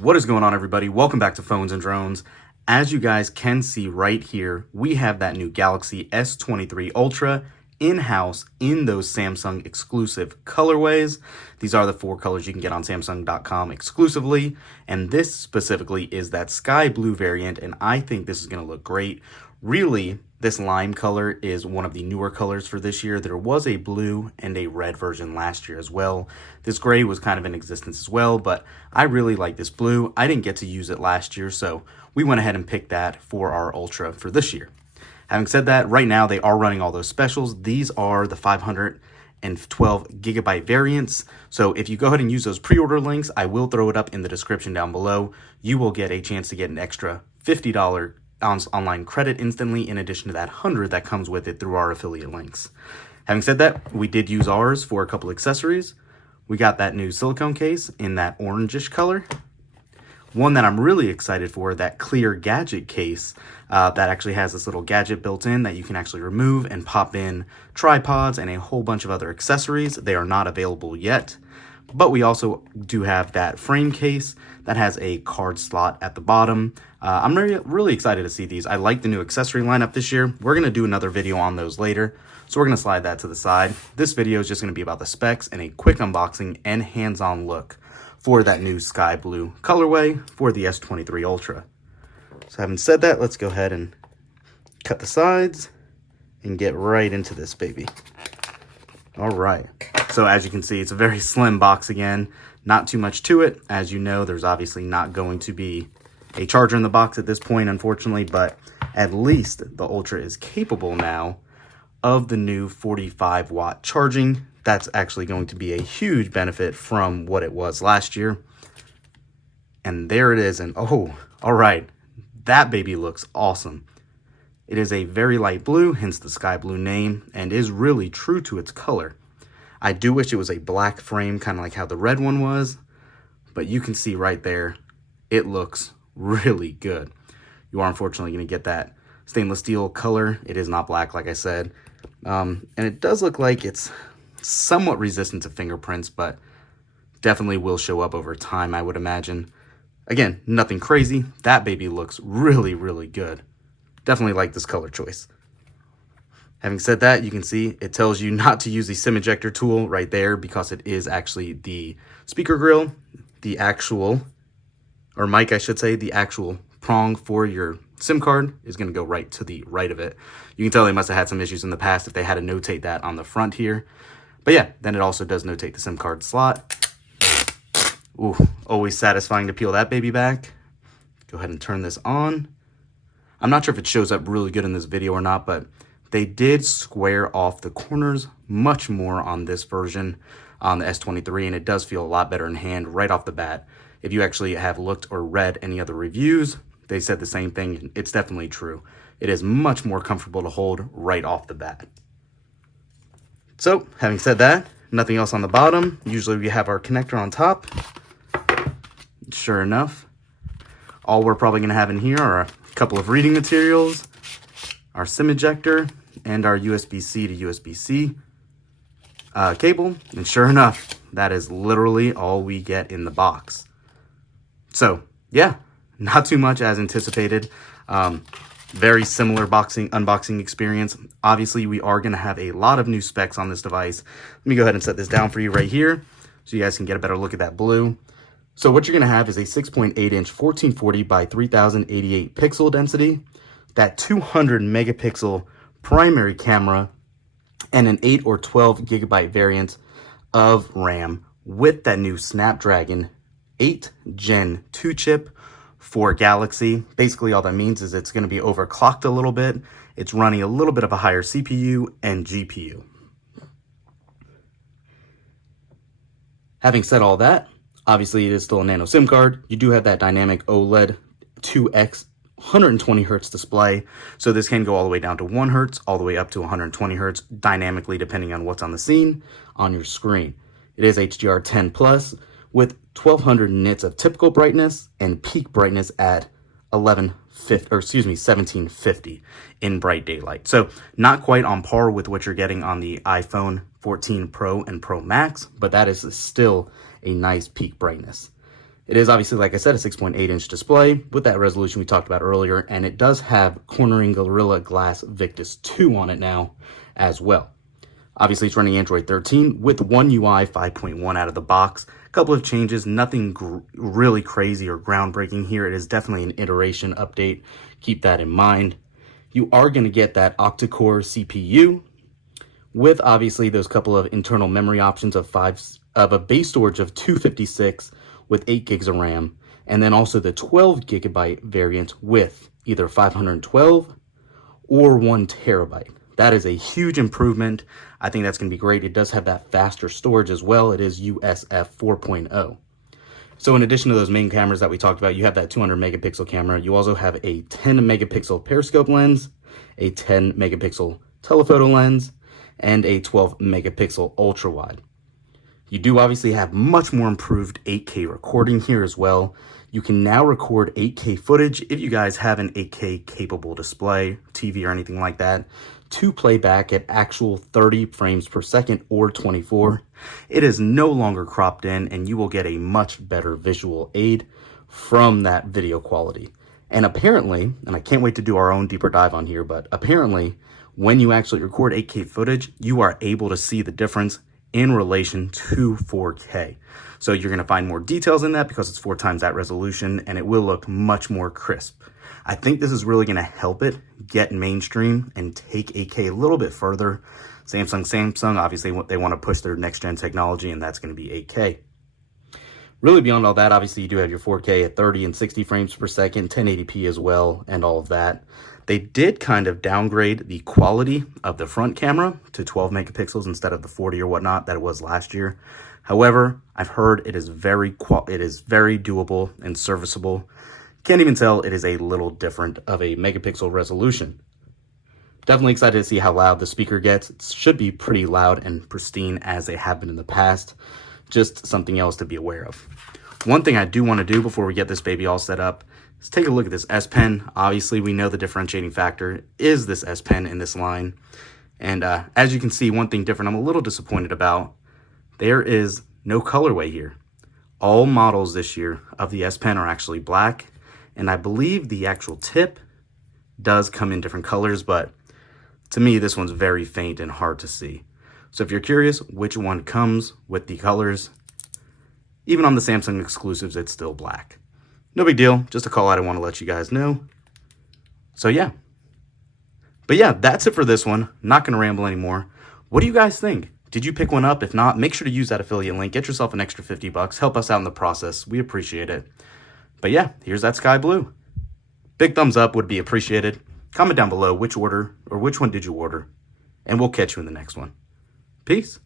What is going on, everybody? Welcome back to Phones and Drones. As you guys can see right here, we have that new Galaxy S23 Ultra in-house in those Samsung exclusive colorways. These are the 4 colors you can get on Samsung.com exclusively, and this specifically is that sky blue variant, and I think this is going to look great. Really, this lime color is one of the newer colors for this year. There was a blue and a red version last year as well. This gray was kind of in existence as well, but I really like this blue. I didn't get to use it last year, so we went ahead and picked that for our Ultra for this year. Having said that, right now they are running all those specials. These are the 512 gigabyte variants. So if you go ahead and use those pre-order links, I will throw it up in the description down below. You will get a chance to get an extra $50 online credit instantly, in addition to that 100 that comes with it through our affiliate links. Having said that, we did use ours for a couple accessories. We got that new silicone case in that orangish color. One that I'm really excited for, that clear gadget case that actually has this little gadget built in that you can actually remove and pop in tripods and a whole bunch of other accessories. They are not available yet, but we also do have that frame case that has a card slot at the bottom. I'm really excited to see these. I like the new accessory lineup this year. We're going to do another video on those later, so we're going to slide that to the side. This video is just going to be about the specs and a quick unboxing and hands-on look for that new sky blue colorway for the S23 Ultra. So having said that, let's go ahead and cut the sides and get right into this baby. All right. So as you can see, it's a very slim box again. Not too much to it. As you know, there's obviously not going to be a charger in the box at this point, unfortunately, but at least the Ultra is capable now of the new 45-watt charging. That's actually going to be a huge benefit from what it was last year. And there it is. And oh, all right. That baby looks awesome. It is a very light blue, hence the sky blue name, and is really true to its color. I do wish it was a black frame, kind of like how the red one was, but you can see right there, it looks really good. You are unfortunately going to get that stainless steel color. It is not black, like I said. And it does look like it's somewhat resistant to fingerprints, but definitely will show up over time, I would imagine. Again, nothing crazy. That baby looks really, really good. Definitely like this color choice. Having said that, you can see it tells you not to use the SIM ejector tool right there because it is actually the speaker grill, the actual, or mic I should say, the actual prong for your SIM card is going to go right to the right of it. You can tell they must have had some issues in the past if they had to notate that on the front here. But yeah, then it also does notate the SIM card slot. Ooh, always satisfying to peel that baby back. Go ahead and turn this on. I'm not sure if it shows up really good in this video or not, but they did square off the corners much more on this version on the S23, and it does feel a lot better in hand right off the bat. If you actually have looked or read any other reviews, they said the same thing. It's definitely true. It is much more comfortable to hold right off the bat. So, having said that, nothing else on the bottom. Usually we have our connector on top. Sure enough, all we're probably going to have in here are a couple of reading materials, our SIM ejector, and our USB-C to USB-C cable. And sure enough, that is literally all we get in the box. So yeah, not too much as anticipated. Very similar unboxing experience. Obviously, we are going to have a lot of new specs on this device. Let me go ahead and set this down for you right here so you guys can get a better look at that blue. So what you're going to have is a 6.8-inch 1440 by 3088 pixel density, that 200 megapixel primary camera, and an 8 or 12 gigabyte variant of RAM with that new Snapdragon 8 Gen 2 chip for Galaxy. Basically, all that means is it's going to be overclocked a little bit. It's running a little bit of a higher CPU and GPU. Having said all that, obviously it is still a nano SIM card. You do have that dynamic OLED 2X 120 hertz display, so this can go all the way down to 1 hertz, all the way up to 120 hertz, dynamically depending on what's on the scene on your screen. It is HDR10 plus with 1200 nits of typical brightness and peak brightness at 1750 in bright daylight. So not quite on par with what you're getting on the iPhone 14 Pro and Pro Max, but that is still a nice peak brightness. It is obviously, like I said, a 6.8-inch display with that resolution we talked about earlier, and it does have cornering Gorilla Glass Victus 2 on it now as well. Obviously, it's running Android 13 with One UI 5.1 out of the box. A couple of changes, nothing really crazy or groundbreaking here. It is definitely an iteration update. Keep that in mind. You are going to get that octa-core CPU with obviously those couple of internal memory options of a base storage of 256 with 8 gigs of RAM, and then also the 12 gigabyte variant with either 512 or 1 terabyte. That is a huge improvement. I think that's going to be great. It does have that faster storage as well. It is USF 4.0. So in addition to those main cameras that we talked about, you have that 200 megapixel camera. You also have a 10 megapixel periscope lens, a 10 megapixel telephoto lens, and a 12 megapixel ultra wide. You do obviously have much more improved 8K recording here as well. You can now record 8K footage if you guys have an 8K capable display, TV or anything like that, to play back at actual 30 frames per second or 24. It is no longer cropped in, and you will get a much better visual aid from that video quality. And apparently, and I can't wait to do our own deeper dive on here, but apparently when you actually record 8K footage, you are able to see the difference in relation to 4K. So you're going to find more details in that because it's 4 times that resolution, and it will look much more crisp. I think this is really going to help it get mainstream and take 8K a little bit further. Samsung, obviously they want to push their next gen technology, and that's going to be 8K. Really beyond all that, obviously you do have your 4K at 30 and 60 frames per second, 1080p as well, and all of that. They did kind of downgrade the quality of the front camera to 12 megapixels instead of the 40 or whatnot that it was last year. However, I've heard it is very doable and serviceable. Can't even tell it is a little different of a megapixel resolution. Definitely excited to see how loud the speaker gets. It should be pretty loud and pristine as they have been in the past. Just something else to be aware of. One thing I do want to do before we get this baby all set up is take a look at this S Pen. Obviously, we know the differentiating factor is this S Pen in this line. And as you can see, one thing different I'm a little disappointed about, there is no colorway here. All models this year of the S Pen are actually black, and I believe the actual tip does come in different colors, but to me, this one's very faint and hard to see. So if you're curious which one comes with the colors, even on the Samsung exclusives, it's still black. No big deal, just a call out I want to let you guys know. So yeah. But yeah, that's it for this one. Not going to ramble anymore. What do you guys think? Did you pick one up? If not, make sure to use that affiliate link. Get yourself an extra $50. Help us out in the process. We appreciate it. But yeah, here's that sky blue. Big thumbs up would be appreciated. Comment down below which one did you order, and we'll catch you in the next one. Peace.